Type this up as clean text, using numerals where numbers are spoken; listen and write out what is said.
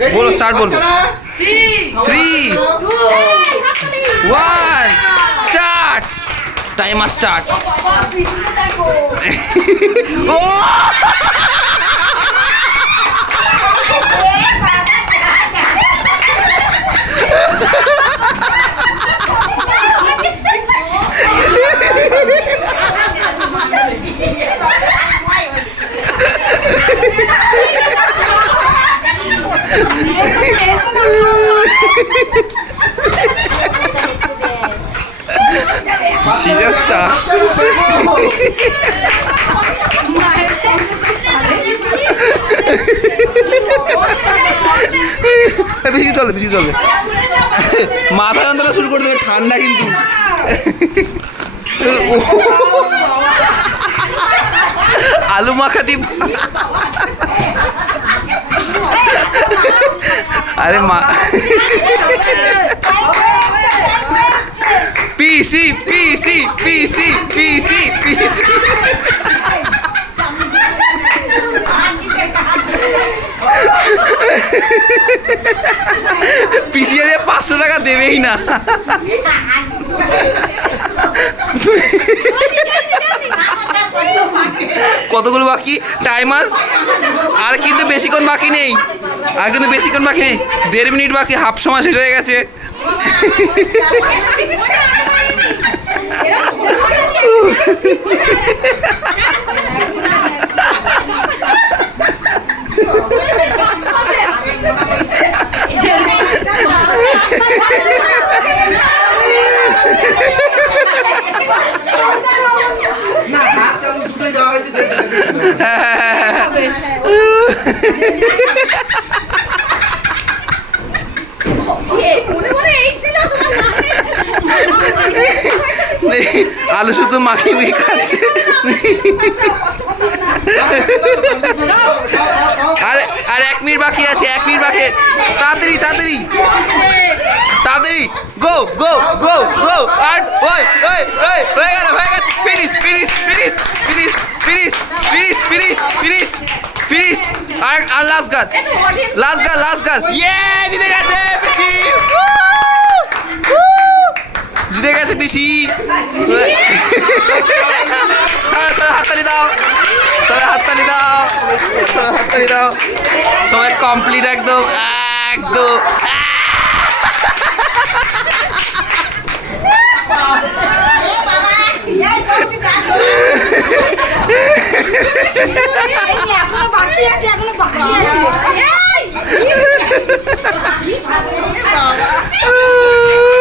बोलो स्टार्ट बोलो 3 1 start timer start She just বেশি চলবে বেশি চলবে মাথা যন্ত্রণা শুরু করে দেবে ঠান্ডা কিন্তু আলু মাখা দিব আরে মা পিসি পিসি পিসি পিসি পিসি পিসিয়ে 500 টাকা দেবেই না কতগুলো বাকি টাইমার আর কিন্তু বেশিক্ষণ বাকি নেই 1.5 মিনিট বাকি হাফ সময় শেষ হয়ে গেছে আলু শুধু মাখি মাখি খাচ্ছে আর 1 মিনিট বাকি আছে 1 মিনিট বাকি তাড়াতাড়ি তাড়াতাড়ি তাড়াতাড়ি গো গো গো গো আর ওই ওই ওই হয়ে গেছে finish finish finish finish finish finish finish finish finish আর লাস্ট গান ইয়ে জিতে গেছে পিসি জিতে গেছে পিসি সবাই হাততালি দাও সবাই হাততালি দাও সবাই হাততালি দাও সবাই কমপ্লিট একদম একদম এখনো বাকি আছে